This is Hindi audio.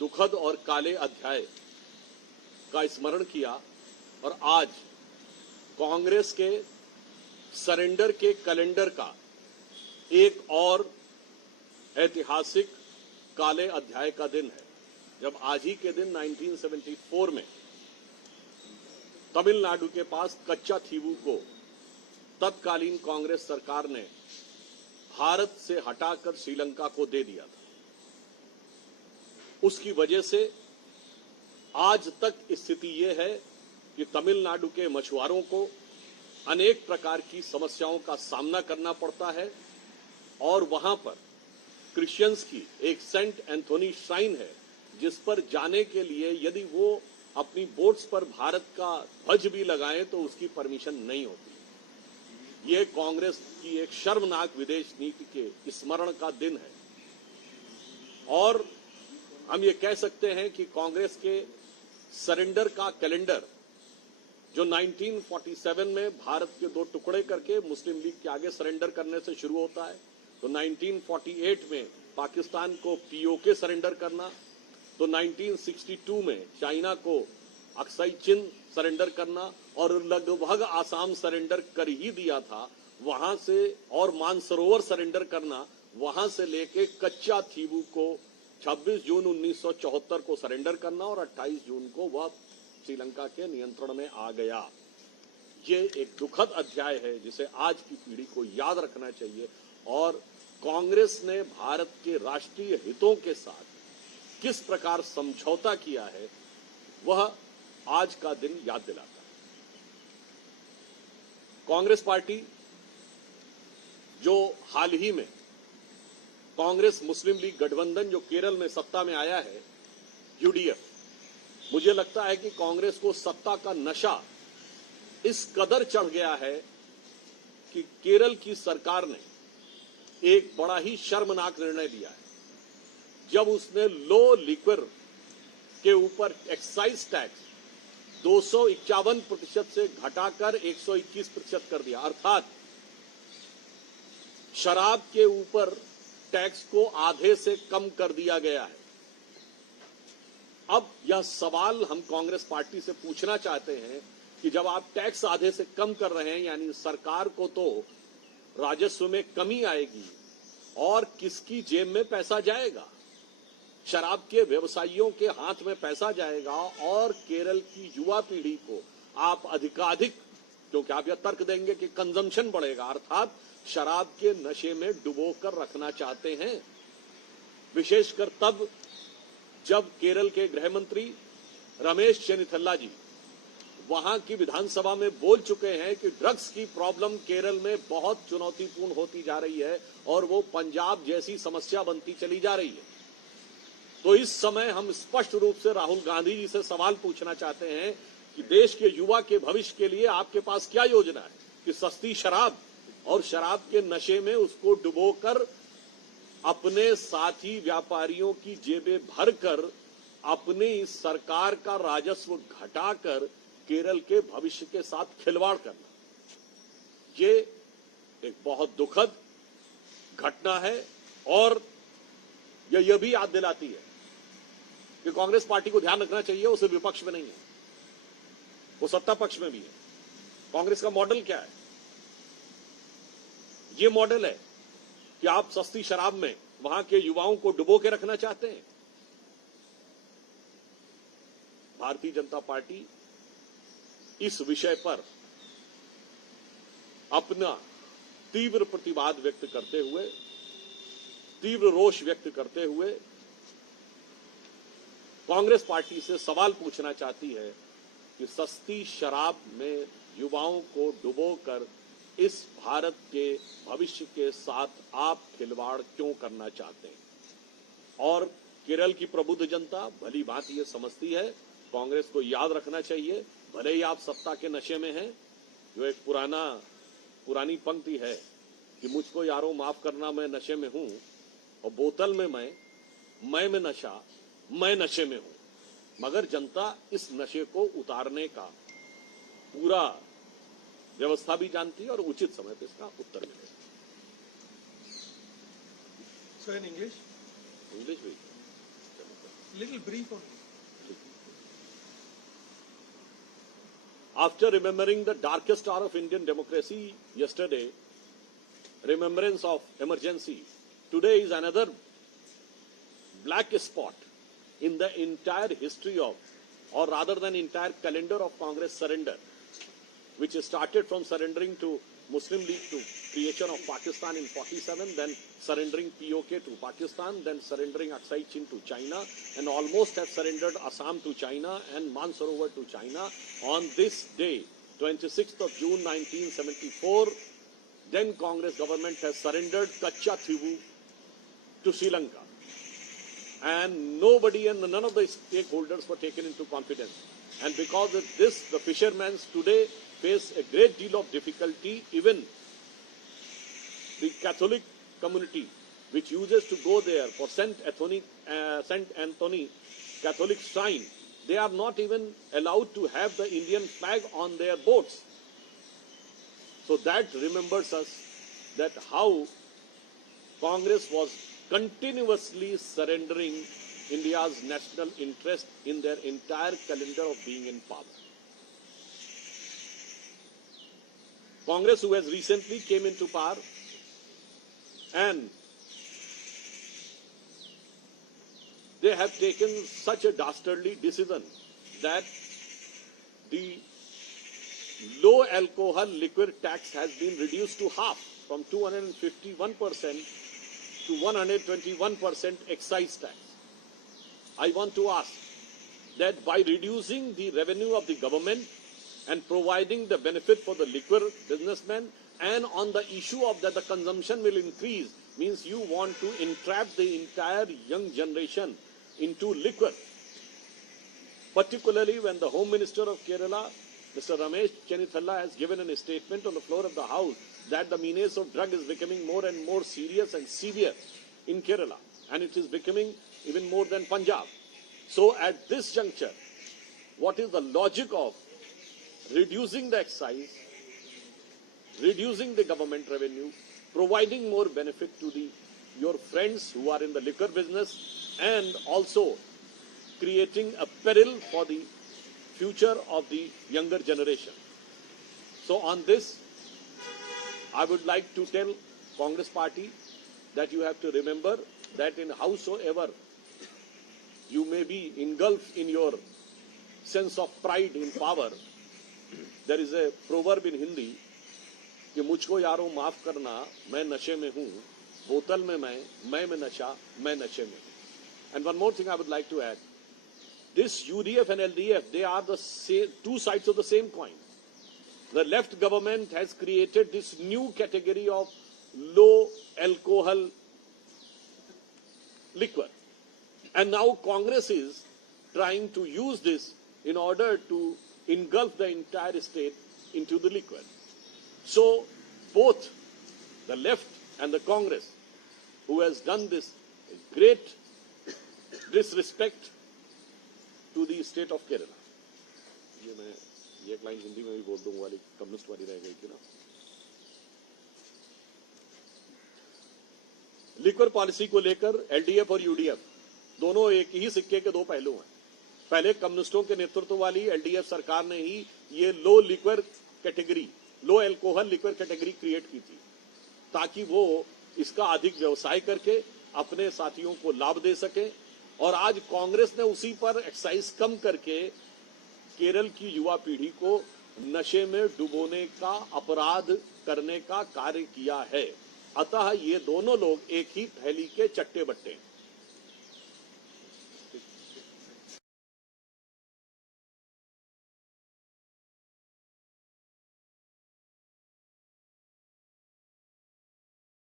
दुखद और काले अध्याय का स्मरण किया और आज कांग्रेस के सरेंडर के कैलेंडर का एक और ऐतिहासिक काले अध्याय का दिन है, जब आज ही के दिन 1974 में तमिलनाडु के पास कच्चा थीवू को तत्कालीन कांग्रेस सरकार ने भारत से हटाकर श्रीलंका को दे दिया था। उसकी वजह से आज तक स्थिति यह है कि तमिलनाडु के मछुआरों को अनेक प्रकार की समस्याओं का सामना करना पड़ता है और वहां पर क्रिश्चियंस की एक सेंट एंथोनी श्राइन है, जिस पर जाने के लिए यदि वो अपनी बोट्स पर भारत का ध्वज भी लगाएं तो उसकी परमिशन नहीं होती। ये कांग्रेस की एक शर्मनाक विदेश नीति के स्मरण का दिन है और हम ये कह सकते हैं कि कांग्रेस के सरेंडर का कैलेंडर जो 1947 में भारत के दो टुकड़े करके मुस्लिम लीग के आगे सरेंडर करने से शुरू होता है, तो 1948 में पाकिस्तान को पीओके सरेंडर करना, तो 1962 में चाइना को अक्साई चिन सरेंडर करना और लगभग आसाम सरेंडर कर ही दिया था वहां से, और मानसरोवर सरेंडर करना, वहां से लेके कच्चा थीवू को 26 जून 1974 को सरेंडर करना और 28 जून को वह श्रीलंका के नियंत्रण में आ गया। ये एक दुखद अध्याय है जिसे आज की पीढ़ी को याद रखना चाहिए और कांग्रेस ने भारत के राष्ट्रीय हितों के साथ किस प्रकार समझौता किया है वह आज का दिन याद दिलाता है। कांग्रेस पार्टी जो हाल ही में कांग्रेस मुस्लिम लीग गठबंधन जो केरल में सत्ता में आया है, यूडीएफ, मुझे लगता है कि कांग्रेस को सत्ता का नशा इस कदर चढ़ गया है कि केरल की सरकार ने एक बड़ा ही शर्मनाक निर्णय लिया है जब उसने लो लिक्विर के ऊपर एक्साइज टैक्स 251% से घटाकर 121% कर दिया, अर्थात शराब के ऊपर टैक्स को आधे से कम कर दिया गया है। अब यह सवाल हम कांग्रेस पार्टी से पूछना चाहते हैं कि जब आप टैक्स आधे से कम कर रहे हैं, यानी सरकार को तो राजस्व में कमी आएगी और किसकी जेब में पैसा जाएगा? शराब के व्यवसायियों के हाथ में पैसा जाएगा और केरल की युवा पीढ़ी को आप अधिकाधिक, क्योंकि आप यह तर्क देंगे कि कंजम्पशन बढ़ेगा, अर्थात शराब के नशे में डुबो कर रखना चाहते हैं। विशेषकर तब जब केरल के गृह मंत्री रमेश चेन्निथल्ला जी वहां की विधानसभा में बोल चुके हैं कि ड्रग्स की प्रॉब्लम केरल में बहुत चुनौतीपूर्ण होती जा रही है और वो पंजाब जैसी समस्या बनती चली जा रही है। तो इस समय हम स्पष्ट रूप से राहुल गांधी जी से सवाल पूछना चाहते हैं कि देश के युवा के भविष्य के लिए आपके पास क्या योजना है कि सस्ती शराब और शराब के नशे में उसको डुबोकर अपने साथी व्यापारियों की जेबें भरकर अपनी इस सरकार का राजस्व घटाकर केरल के भविष्य के साथ खिलवाड़ करना, ये एक बहुत दुखद घटना है और यह भी याद दिलाती है कि कांग्रेस पार्टी को ध्यान रखना चाहिए, उसे विपक्ष में नहीं है, वो सत्ता पक्ष में भी है। कांग्रेस का मॉडल क्या है? ये मॉडल है कि आप सस्ती शराब में वहां के युवाओं को डुबो के रखना चाहते हैं। भारतीय जनता पार्टी इस विषय पर अपना तीव्र प्रतिवाद व्यक्त करते हुए, तीव्र रोष व्यक्त करते हुए कांग्रेस पार्टी से सवाल पूछना चाहती है कि सस्ती शराब में युवाओं को डुबोकर इस भारत के भविष्य के साथ आप खिलवाड़ क्यों करना चाहते हैं? और केरल की प्रबुद्ध जनता भली भांति ये समझती है। कांग्रेस को याद रखना चाहिए, भले ही आप सत्ता के नशे में हैं, जो एक पुरानी पंक्ति है कि मुझको यारों माफ करना मैं नशे में हूं और बोतल में मैं में नशा, मैं नशे में हूं, मगर जनता इस नशे को उतारने का पूरा व्यवस्था भी जानती है और उचित समय पर इसका उत्तर मिलेगा। So in English भी Little brief only. After remembering the darkest hour of Indian democracy yesterday, remembrance of emergency, today is another black spot in the entire history of, or rather than entire calendar of Congress surrender, which started from surrendering to Muslim League to creation of Pakistan in 47, then surrendering POK to Pakistan, then surrendering Aksai Chin to China, and almost have surrendered Assam to China and Mansarovar to China. On this day, 26th of June 1974, then Congress government has surrendered Kachchathivu to Sri Lanka. And nobody and none of the stakeholders were taken into confidence. And because of this, the fishermen today face a great deal of difficulty. Even the Catholic community, which uses to go there for Saint Anthony Catholic shrine, they are not even allowed to have the Indian flag on their boats. So that remembers us that how Congress was continuously surrendering India's national interest in their entire calendar of being in power. Congress, who has recently came into power, and they have taken such a dastardly decision that the low alcohol liquor tax has been reduced to half, from 251% to 121% excise tax. I want to ask that by reducing the revenue of the government and providing the benefit for the liquor businessmen, and on the issue of that the consumption will increase, means you want to entrap the entire young generation into liquor. Particularly when the Home Minister of Kerala, Mr. Ramesh Chennithalla, has given a statement on the floor of the House that the menace of drug is becoming more and more serious and severe in Kerala, and it is becoming even more than Punjab. So at this juncture, what is the logic of reducing the excise, reducing the government revenue, providing more benefit to your friends who are in the liquor business, and also creating a peril for the future of the younger generation? So on this, I would like to tell Congress party that you have to remember that in howsoever you may be engulfed in your sense of pride in power, there is a proverb in Hindi कि मुझको यारों माफ करना, मैं नशे में हूँ, बोतल में मैं में नशा, मैं नशे में. And one more thing I would like to add. This UDF and LDF, they are the same, two sides of the same coin. The left government has created this new category of low alcohol liquor. And now Congress is trying to use this in order to engulf the entire state into the liquor. So both the left and the Congress, who has done this great disrespect to the state of Kerala. ये एक लाइन हिंदी में भी बोल दूंगा, वाली कम्युनिस्ट वाली रह गई थी ना. लिक्वर पॉलिसी को लेकर एलडीएफ और यूडीएफ दोनों एक ही सिक्के के दो पहलू हैं. पहले कम्युनिस्टों के नेतृत्व वाली एलडीएफ सरकार ने ही ये लो लिक्वर कैटेगरी, लो अल्कोहल लिक्वर कैटेगरी क्रिएट की थी, ताकि वो इसका अधिक व्यवसाय करके अपने साथियों को लाभ दे सके. और आज कांग्रेस ने उसी पर एक्साइज कम करके केरल की युवा पीढ़ी को नशे में डुबोने का, अपराध करने का कार्य किया है. अतः ये दोनों लोग एक ही थैली के चट्टे बट्टे हैं.